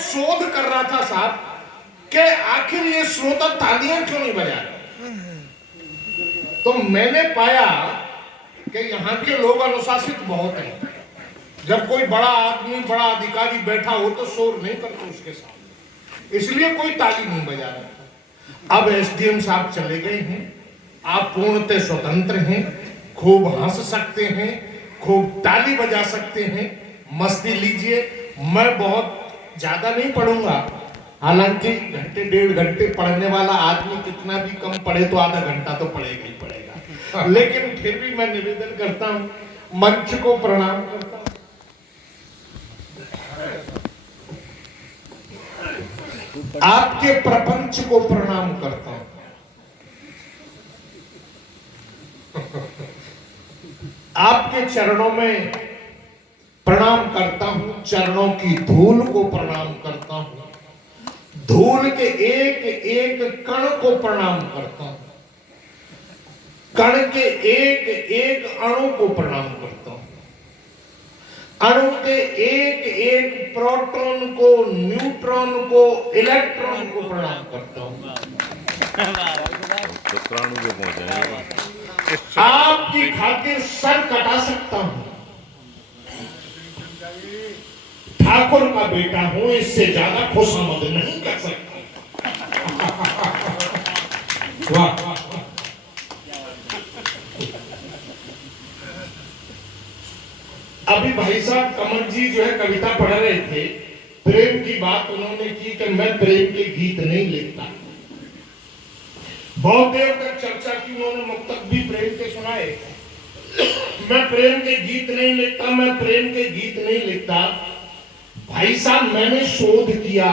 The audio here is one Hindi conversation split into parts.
शोध कर रहा था साहब कि आखिर ये श्रोता तालियां क्यों नहीं बजा रहे, तो मैंने पाया कि यहाँ के लोग अनुशासित बहुत हैं। जब कोई बड़ा आदमी, बड़ा अधिकारी बैठा हो तो शोर नहीं करते उसके सामने, इसलिए कोई ताली नहीं बजा रहा। अब एसडीएम साहब चले गए हैं, आप पूर्णतः स्वतंत्र हैं, खूब हंस सकते हैं, खूब ताली बजा सकते हैं, मस्ती लीजिए। मैं बहुत ज्यादा नहीं पढ़ूंगा, हालांकि घंटे 1.5 घंटे पढ़ने वाला आदमी कितना भी कम पढ़े तो आधा घंटा तो पढ़ेगा ही पढ़ेगा, लेकिन फिर भी मैं निवेदन करता हूं, मंच को प्रणाम करता हूं। आपके प्रपंच को प्रणाम करता हूं। आपके चरणों में प्रणाम करता हूं, चरणों की धूल को प्रणाम करता हूं, धूल के एक एक कण को प्रणाम करता हूं, कण के एक एक अणु को प्रणाम करता हूं, अणु के एक एक प्रोटॉन को, न्यूट्रॉन को, इलेक्ट्रॉन को प्रणाम करता हूं। आपकी खातिर सर कटा सकता हूं, ठाकुर का बेटा हूं, इससे ज्यादा खुशामद नहीं कर सकता। वाह, अभी भाई साहब कमल जी जो है कविता पढ़ रहे थे, प्रेम की बात उन्होंने की कि मैं प्रेम के गीत नहीं लिखता। बहुत देर तक चर्चा की उन्होंने, मुक्तक भी प्रेम के सुनाए। मैं प्रेम के गीत नहीं लिखता, मैं प्रेम के गीत नहीं लिखता। भाई साहब मैंने शोध किया,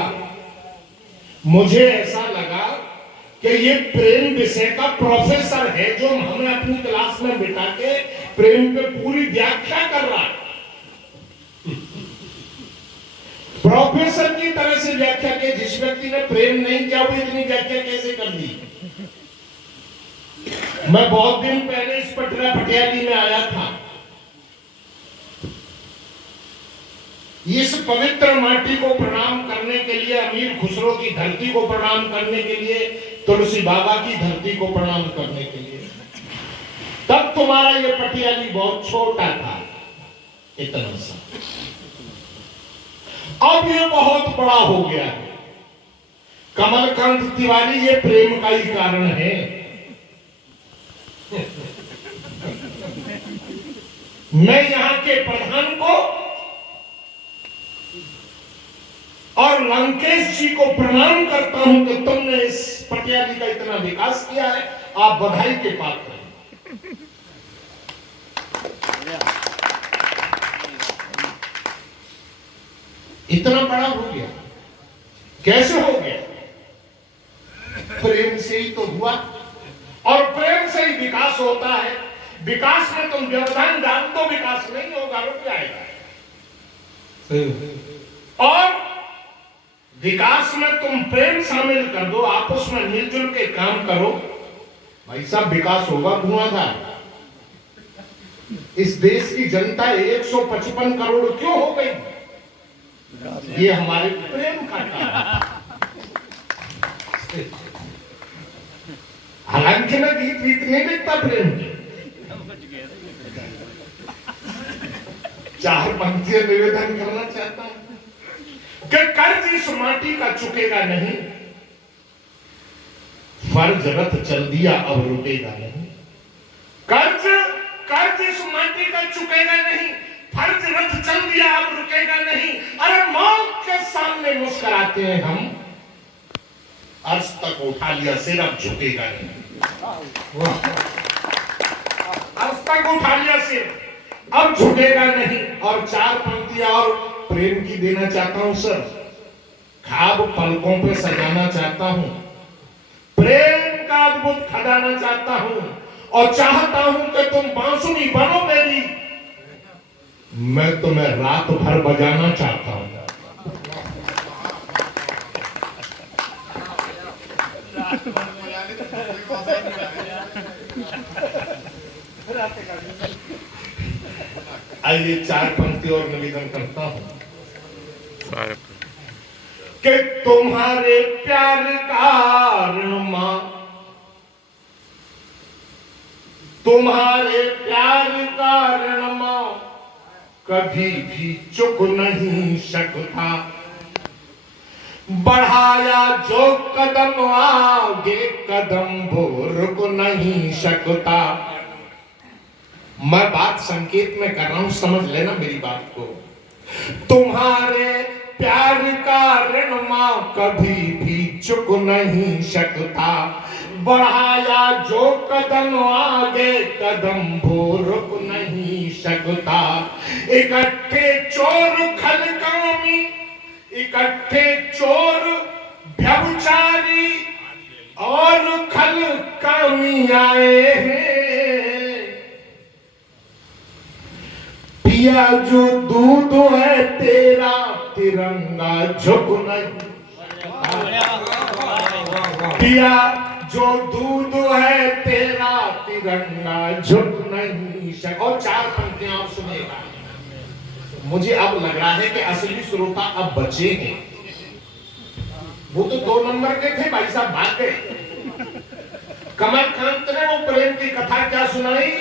मुझे ऐसा लगा कि ये प्रेम विषय का प्रोफेसर है जो हमें अपनी क्लास में बिठा के प्रेम पे पूरी व्याख्या कर रहा है। प्रोफेसर की तरह से व्याख्या की, जिस व्यक्ति ने प्रेम नहीं किया वो इतनी व्याख्या कैसे कर दी। मैं बहुत दिन पहले इस पटियाली में आया था, इस पवित्र माटी को प्रणाम करने के लिए, अमीर खुसरो की धरती को प्रणाम करने के लिए, तुलसी बाबा की धरती को प्रणाम करने के लिए। तब तुम्हारा ये पटियाली बहुत छोटा था, इतना सा, अब ये बहुत बड़ा हो गया है। कमलकांत तिवारी, ये प्रेम का ही कारण है। मैं यहां के प्रधान को और लंकेश जी को प्रणाम करता हूं कि तुमने इस पटियाली का इतना विकास किया है, आप बधाई के पात्र हैं। इतना बड़ा हो गया, कैसे हो गया? प्रेम से ही तो हुआ, और प्रेम से ही विकास होता है। विकास में तुम व्यवधान डाल तो विकास नहीं होगा, रुक जाएगा। और विकास में तुम प्रेम शामिल कर दो, आपस में मिलजुल के काम करो, भाई साहब विकास होगा धुआंधार। इस देश की जनता 155 करोड़ क्यों हो गई? ये हमारे प्रेम का कारण। हालांकि मैं गीत नहीं लिखता प्रेम के, 4 पंक्तियां निवेदन करना चाहता हूं कि कर्ज इस माटी का चुकेगा नहीं, फर्ज रथ चल दिया अब रुकेगा नहीं। कर्ज इस माटी का चुकेगा नहीं, फर्ज रथ चल दिया अब रुकेगा नहीं। अरे मौत के सामने मुस्कुराते हैं हम, अर्श तक उठा लिया सिर अब झुकेगा नहीं। अर्श तक उठा लिया सिर अब झुकेगा नहीं। और 4 पंक्तियां और प्रेम की देना चाहता हूं सर, ख्वाब पलकों पे सजाना चाहता हूं, प्रेम का अद्भुत खजाना चाहता हूं, और चाहता हूं कि तुम बांसुरी बनो मेरी, मैं तुम्हें रात भर बजाना चाहता हूं। आइए 4 पंक्ति और निवेदन करता हूं। कि तुम्हारे प्यार कारण मां, तुम्हारे प्यार कारण मां कभी भी चुक नहीं सकता, बढ़ाया जो कदम आगे कदम वो रुक नहीं सकता। मैं बात संकेत में कर रहा हूं, समझ लेना मेरी बात को। तुम्हारे प्यार का ऋण मां कभी भी चुक नहीं सकता, बढ़ाया जो कदम आगे कदम वो रुक नहीं सकता। इकट्ठे चोर खलकामी, इकट्ठे चोर व्यभिचारी और खलकामी आए हैं, पिया जो दूध है तेरा तिरंगा झुक नहीं, पिया जो दूध है तेरा तिरंगा झुक नहीं सकता। और 4 पंक्तियां आप सुनिएगा। मुझे अब लग रहा है कि असली श्रोता अब बचे हैं। वो तो 2 नंबर के थे, भाई साहब भाग गए। कमलकांत ने वो प्रेम की कथा क्या सुनाई,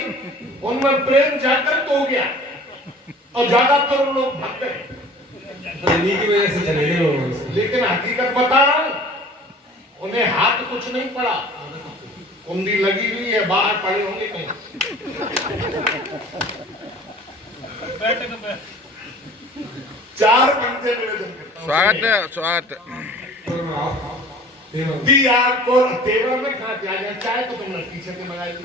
उनमें प्रेम जाकर तो गया और ज्यादातर लोग भाग गए, की वजह से चले गए। लेकिन हकीकत बता रहा हूं, उन्हें हाथ कुछ नहीं पड़ा, कुंडी लगी हुई है, बाहर पड़े होंगे कहीं। चार पंक्तियां निवेदन करता हूं। स्वागत है, स्वागत। दिया को तेवर में कहा क्या जाए, चाय तो तुमने पीछे से मंगाई थी।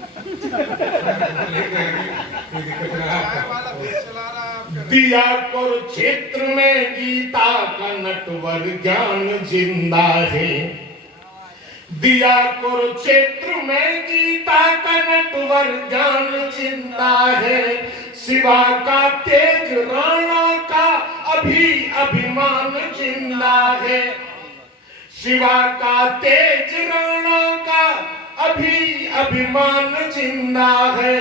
दिया कुरुक्षेत्र में गीता का नटवर ज्ञान जिंदा है, दिया कुरुक्षेत्र में गीता का नटवर ज्ञान जिंदा है, शिवा का तेज राणा का अभी अभिमान जिंदा है, शिवा का तेज राणा का अभी अभिमान जिंदा है,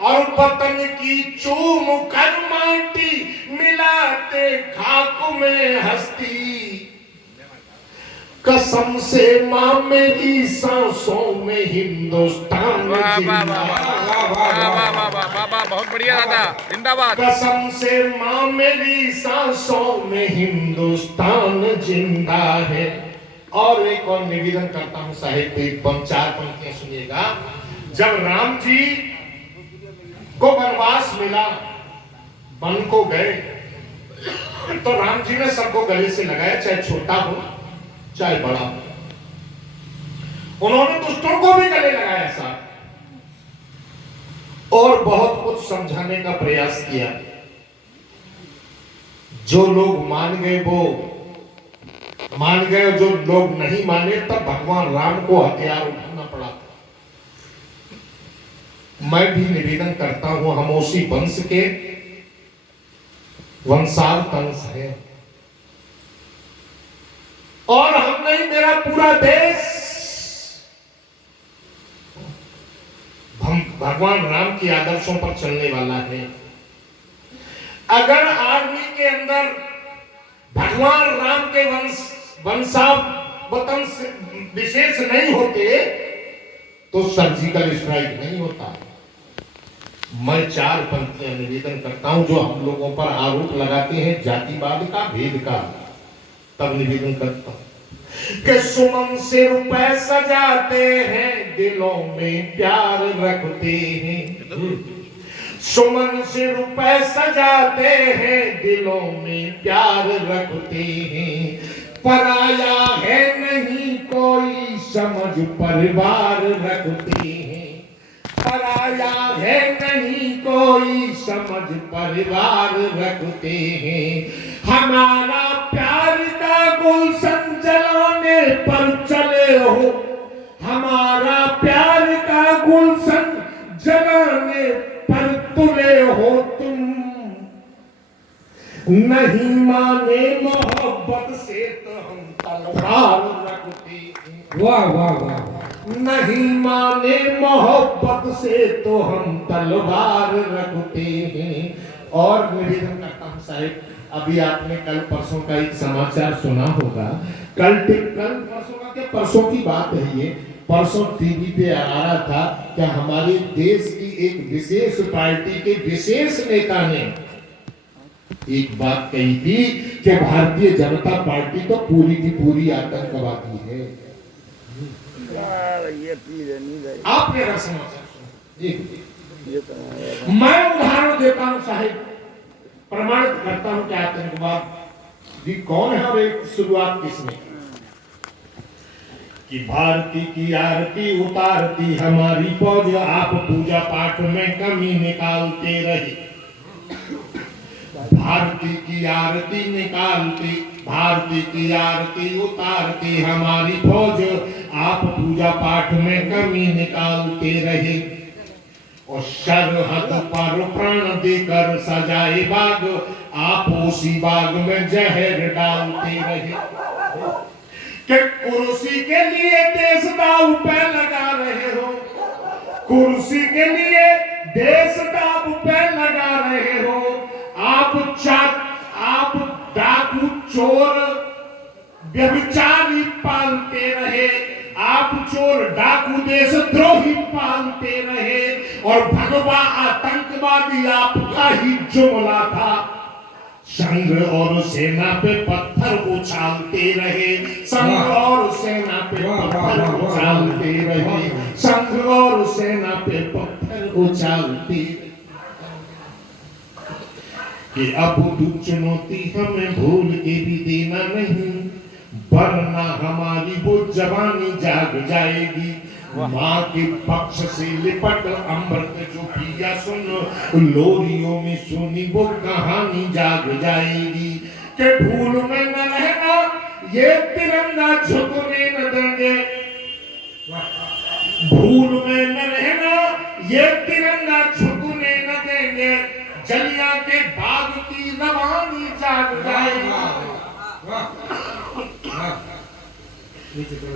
और वतन की चूम कर माटी मिलाते खाक में हस्ती, कसम से मां मेरी सांसों में हिंदुस्तान जिंदा, बहुत बढ़िया दादा, जिंदाबाद। कसम से मां मेरी सांसों में हिंदुस्तान जिंदा है। और एक और निवेदन करता हूं साहिब, एक 4 पंक्तियां सुनिएगा। जब राम जी को वनवास मिला, वन को गए, तो राम जी ने सबको गले से लगाया, चाहे छोटा हो चाहे बड़ा हो। उन्होंने दुष्टों को भी गले लगाया साहब, और बहुत कुछ समझाने का प्रयास किया। जो लोग मान गए वो मान गए, जो लोग नहीं माने तब भगवान राम को हथियार उठाना पड़ा। मैं भी निवेदन करता हूं, हम उसी वंश के वंशावतंश हैं, और हम नहीं, मेरा पूरा देश भगवान राम के आदर्शों पर चलने वाला है। अगर आर्मी के अंदर भगवान राम के वंशावतंश विशेष नहीं होते तो सर्जिकल स्ट्राइक नहीं होता। मैं 4 पंक्तियां निवेदन करता हूं, जो हम लोगों पर आरोप लगाते हैं जातिवाद का, भेद का, तब निवेदन करता हूं कि सुमन से रुपए सजाते हैं, दिलों में प्यार रखते हैं, सुमन से रुपए सजाते हैं, दिलों में प्यार रखते हैं, पराया है नहीं कोई समझ परिवार रखते हैं, पराया है नहीं कोई समझ परिवार रखते हैं, हमारा प्यार का गुलशन जलाने पर चले हो, हमारा प्यार का गुलशन जलाने पर तुले हो तुम, नहीं माने मोहब्बत से तो हम तलवार रखते हैं। वाह वाह वाह। नहीं माने मोहब्बत से तो हम तलवार रखते हैं। और निवेदन करता हूं साहिब, अभी आपने कल परसों का एक समाचार सुना होगा, कल परसों का क्या, परसों की बात है ये, परसों टीवी पे आ रहा था कि हमारे देश की एक विशेष पार्टी के विशेष नेता ने एक बात कही थी कि भारतीय जनता पार्टी तो पूरी की पूरी आतंकवादी है। आपने अगर समाचार मैं उदाहरण देता हूं साहिब, प्रमाणित करता हूं कि आतंकवाद भी कौन है और एक शुरुआत किसने की। कि भारती की आरती उतारती हमारी फौज, आप पूजा पाठ में कमी निकालते रहे। भारती की आरती निकालती, भारती की आरती उतारती हमारी फौज, आप पूजा पाठ में कमी निकालते रहे। और सरहद पर प्राण देकर सजाए बाग, आप उसी बाग में जहर डालते रहे। कि कुर्सी के लिए देश दांव पे लगा रहे हो, कुर्सी के लिए देश दांव पे लगा रहे हो। आप डाकू चोर व्यभिचारी पालते रहे, आप चोर डाकू देशद्रोही पालते रहे। और भगवा आतंकवादी आपका ही जुमला था। संघ और सेना पे पत्थर उछालते रहे, संघ और सेना पे पत्थर उछालते रहे, संघ और सेना पे पत्थर उछालते। कि अब तू चुनौती हमें भूल के भी देना नहीं, वरना हमारी वो जवानी जाग जाएगी। माँ के पक्ष से लिपट अमृत जो पिया सुन, लोरियों में सुनी वो कहानी जाग जाएगी। के भूल में न रहना, ये तिरंगा झुकने न देंगे। भूल में न रहना, ये तिरंगा झुकने न देंगे। जलियां के बाग की रवानी जाग जाएगी।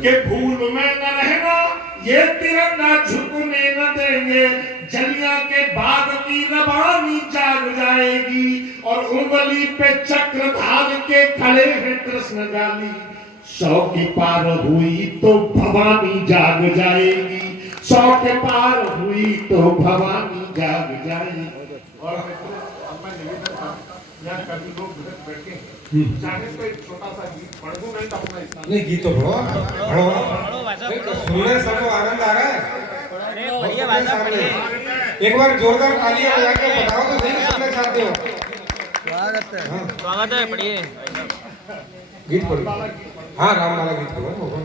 के भूल में न रहना, ये तिरंगा झुकने न देंगे। जलियां के बाग की रवानी जाग जाएगी। और उंगली पे चक्र धार के खड़े हैं कृष्ण गाली। 100 के पार हुई तो भवानी जाग जाएगी, 100 के पार हुई तो भवानी जाग जाएगी। और कभी लोग बैठे हैं, चाहे तो एक छोटा सा गीत पढ़ दूं, नहीं तो अपना नहीं गीत तो सुनने सबको आनंद आ रहा है। बढ़िया भाषा पढ़िए। एक बार जोरदार तालियां बजा के बताओ तो सही सुनना चाहते हो। स्वागत है, पढ़िए गीत पढ़िए। हाँ राम वाला गीत पढ़ो।